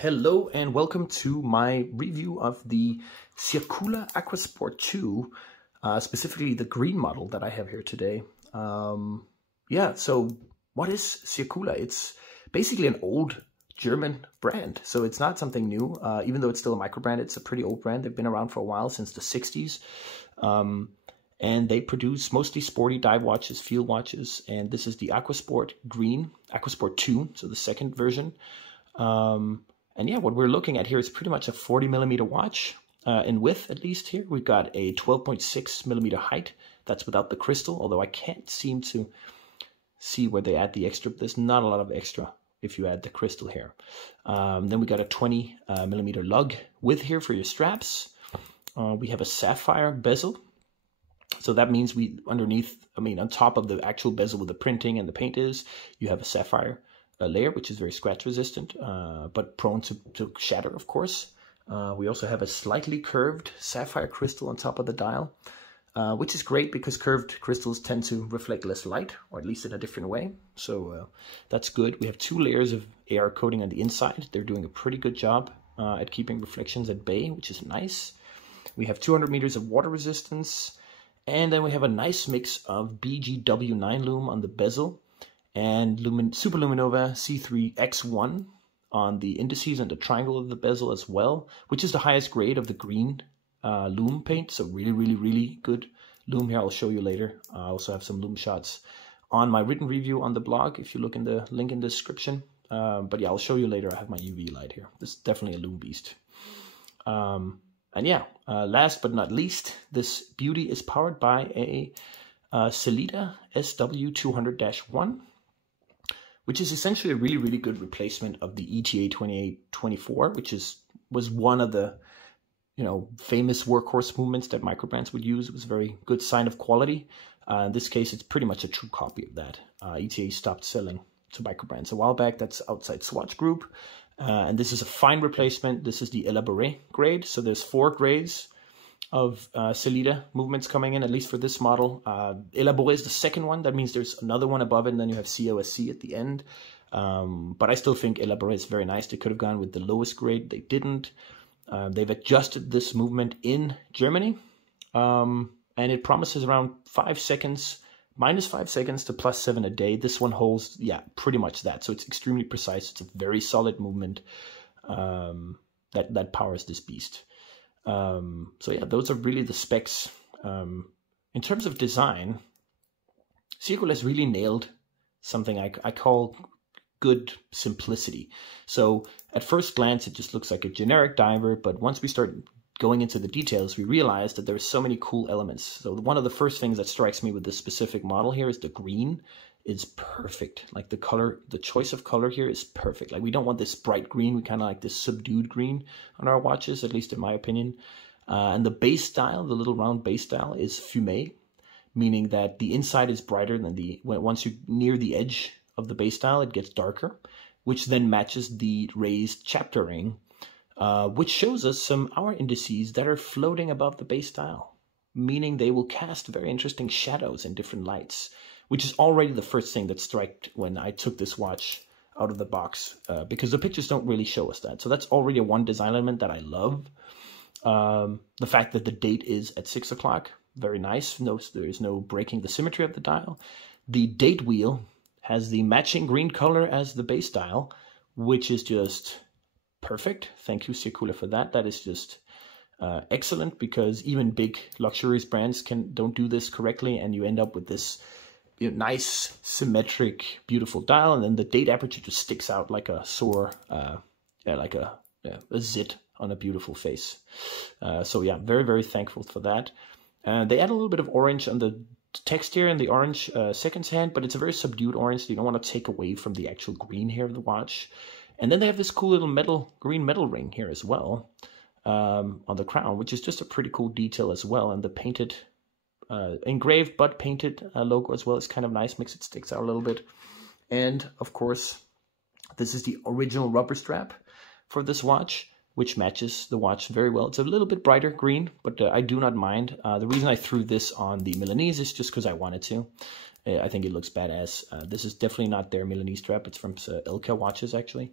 Hello and welcome to my review of the Circula Aquasport II, specifically the green model that I have here today. So what is Circula? It's basically an old German brand, so it's not something new. Even though it's still a microbrand, it's a pretty old brand. They've been around for a while, since the 60s. And they produce mostly sporty dive watches, field watches, and this is the Aquasport Green, Aquasport II, so the second version. And yeah, what we're looking at here is pretty much a 40mm watch in width, at least here. We've got a 12.6mm height. That's without the crystal, although I can't seem to see where they add the extra. There's not a lot of extra if you add the crystal here. Then we got a 20mm lug width here for your straps. We have a sapphire bezel. So that means on top of the actual bezel with the printing and the paint is, you have a sapphire layer, which is very scratch resistant, but prone to shatter, of course. We also have a slightly curved sapphire crystal on top of the dial, which is great because curved crystals tend to reflect less light, or at least in a different way. So that's good. We have 2 layers of AR coating on the inside. They're doing a pretty good job at keeping reflections at bay, which is nice. We have 200 meters of water resistance. And then we have a nice mix of BGW9 Loom on the bezel and Super Luminova C3 X1 on the indices and the triangle of the bezel as well, which is the highest grade of the green Loom paint. So really good Loom here. I'll show you later. I also have some Loom shots on my written review on the blog if you look in the link in the description. But yeah, I'll show you later. I have my UV light here. This is definitely a Loom beast. Last but not least, this beauty is powered by a Sellita SW200-1, which is essentially a really good replacement of the ETA 2824, which was one of the famous workhorse movements that microbrands would use. It was a very good sign of quality. In this case, it's pretty much a true copy of that. ETA stopped selling to microbrands a while back. That's outside Swatch Group. And this is a fine replacement. This is the Elaboré grade. So there's 4 grades of Sellita movements coming in, at least for this model. Elaboré is the second one. That means there's another one above it, and then you have COSC at the end. But I still think Elaboré is very nice. They could have gone with the lowest grade. They didn't. They've adjusted this movement in Germany. And it promises around 5 seconds, -5 seconds to +7 a day. This one holds, pretty much that. So it's extremely precise. It's a very solid movement that powers this beast. Those are really the specs. In terms of design, Circula has really nailed something I call good simplicity. So at first glance, it just looks like a generic diver, but once we start going into the details, we realize that there's so many cool elements. So one of the first things that strikes me with this specific model here is the green is perfect. Like the color, the choice of color here is perfect. Like we don't want this bright green. We kind of like this subdued green on our watches, at least in my opinion. And the base style, the little round base style, is fumé, meaning that the inside is brighter than once you near the edge of the base style, it gets darker, which then matches the raised chapter ring, which shows us some hour indices that are floating above the base style, meaning they will cast very interesting shadows in different lights, which is already the first thing that struck when I took this watch out of the box, because the pictures don't really show us that. So that's already one design element that I love. The fact that the date is at 6 o'clock, very nice. There is no breaking the symmetry of the dial. The date wheel has the matching green color as the base dial, which is just perfect. Thank you, Circula, for that. That is just excellent, because even big luxurious brands don't do this correctly, and you end up with this nice, symmetric, beautiful dial, and then the date aperture just sticks out like a sore, like a zit on a beautiful face. Very thankful for that. They add a little bit of orange on the text here and the orange seconds hand, but it's a very subdued orange, so you don't want to take away from the actual green here of the watch. And then they have this cool little green metal ring here as well on the crown, which is just a pretty cool detail as well. And the painted, engraved but painted logo as well is kind of nice, makes it sticks out a little bit. And of course, this is the original rubber strap for this watch, which matches the watch very well. It's a little bit brighter green, but I do not mind. The reason I threw this on the Milanese is just because I wanted to. I think it looks badass. This is definitely not their Milanese strap. It's from Ilka watches, actually.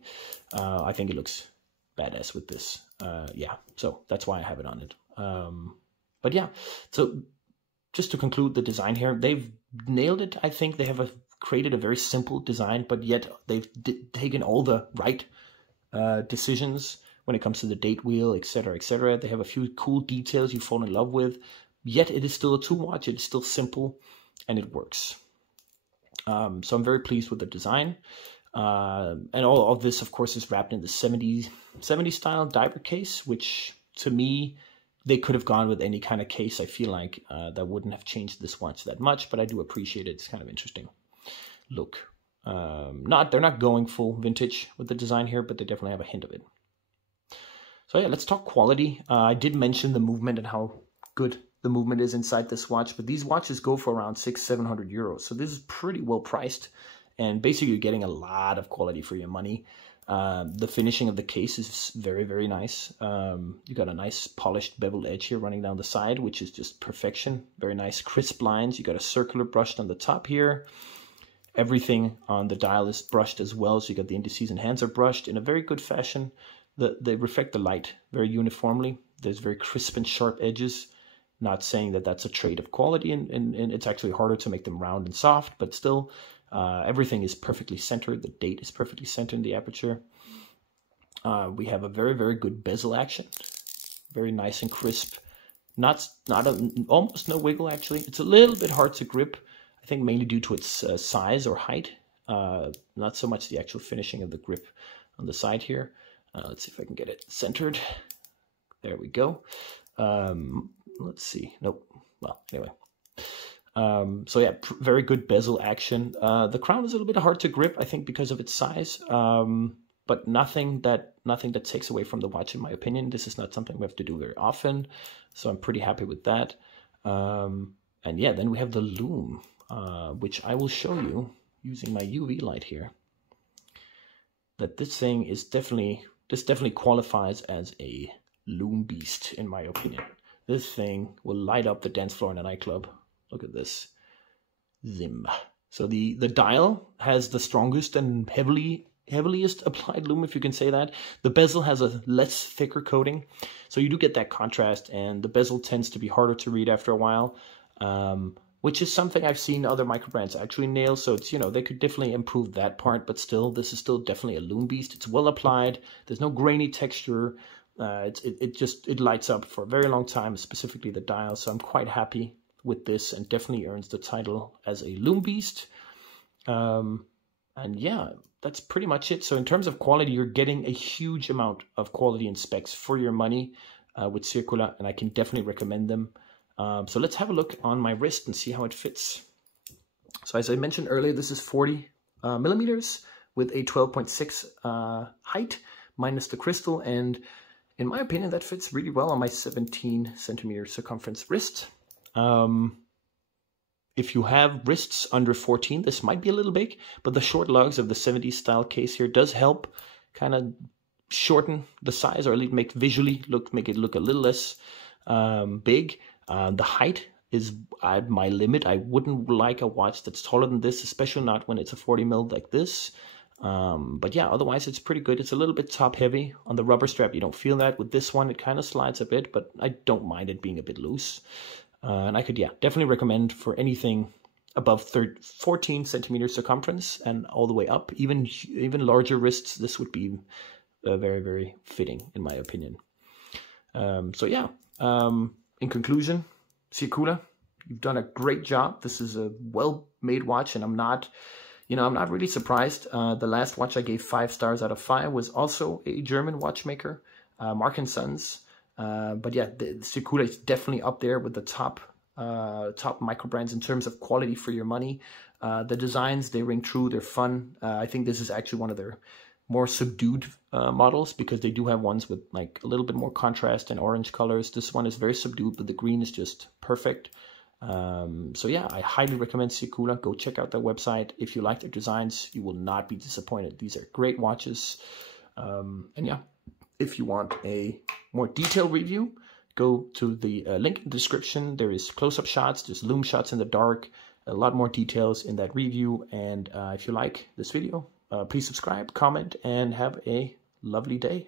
I think it looks badass with this. Yeah, so that's why I have it on it. But yeah, so just to conclude the design here, they've nailed it. I think they have created a very simple design, but yet they've taken all the right decisions when it comes to the date wheel, etc., etc. They have a few cool details you fall in love with, yet it is still a tool watch. It's still simple, and it works. So I'm very pleased with the design. And all of this, of course, is wrapped in the 70s style diver case, which to me, they could have gone with any kind of case. I feel like that wouldn't have changed this watch that much, but I do appreciate it. It's kind of interesting look. They're not going full vintage with the design here, but they definitely have a hint of it. So yeah, let's talk quality. I did mention the movement and how good the movement is inside this watch, but these watches go for around 600-700 euros. So this is pretty well priced, and basically you're getting a lot of quality for your money. The finishing of the case is very, very nice. You got a nice polished beveled edge here running down the side, which is just perfection. Very nice crisp lines. You got a circular brushed on the top here. Everything on the dial is brushed as well. So you got the indices and hands are brushed in a very good fashion. They reflect the light very uniformly. There's very crisp and sharp edges. Not saying that that's a trait of quality, and it's actually harder to make them round and soft, but still, everything is perfectly centered. The date is perfectly centered in the aperture. We have a very, very good bezel action. Very nice and crisp. Almost no wiggle, actually. It's a little bit hard to grip, I think mainly due to its size or height. Not so much the actual finishing of the grip on the side here. Let's see if I can get it centered. There we go. Let's see. Nope. Well, anyway. So yeah, very good bezel action. The crown is a little bit hard to grip, I think, because of its size. But nothing that takes away from the watch, in my opinion. This is not something we have to do very often, so I'm pretty happy with that. And yeah, then we have the Loom, which I will show you using my UV light here. That this thing is definitely qualifies as a Loom beast, in my opinion. This thing will light up the dance floor in a nightclub. Look at this. Zim. So the dial has the strongest and heaviest applied Loom, if you can say that. The bezel has a less thicker coating, so you do get that contrast, and the bezel tends to be harder to read after a while, which is something I've seen other microbrands actually nail. So it's, they could definitely improve that part, but still, this is still definitely a Loom beast. It's well applied. There's no grainy texture. It lights up for a very long time, specifically the dial. So I'm quite happy with this, and definitely earns the title as a Loom beast. And yeah, that's pretty much it. So in terms of quality, you're getting a huge amount of quality and specs for your money with Circula, and I can definitely recommend them. So let's have a look on my wrist and see how it fits. So as I mentioned earlier, this is 40 millimeters with a 12.6 height minus the crystal, and in my opinion, that fits really well on my 17 centimeter circumference wrist. If you have wrists under 14, this might be a little big, but the short lugs of the 70s style case here does help kind of shorten the size, or at least make it look a little less big. The height is at my limit. I wouldn't like a watch that's taller than this, especially not when it's a 40 mil like this. But yeah, otherwise it's pretty good. It's a little bit top heavy. On the rubber strap, you don't feel that. With this one, it kind of slides a bit, but I don't mind it being a bit loose. And I could, definitely recommend for anything above 14 centimeter circumference and all the way up, even larger wrists, this would be very, very fitting, in my opinion. So yeah, in conclusion, Circula, you've done a great job. This is a well-made watch, and I'm not really surprised. The last watch I gave 5 stars out of 5 was also a German watchmaker, Mark & Sons. But yeah, the Circula is definitely up there with the top micro brands in terms of quality for your money. The designs, they ring true, they're fun. I think this is actually one of their more subdued models, because they do have ones with like a little bit more contrast and orange colors. This one is very subdued, but the green is just perfect. So yeah, I highly recommend Circula. Go check out their website. If you like their designs, you will not be disappointed. These are great watches. And yeah, if you want a more detailed review, go to the link in the description. There is close-up shots, there's Loom shots in the dark, a lot more details in that review. And if you like this video, please subscribe, comment, and have a lovely day.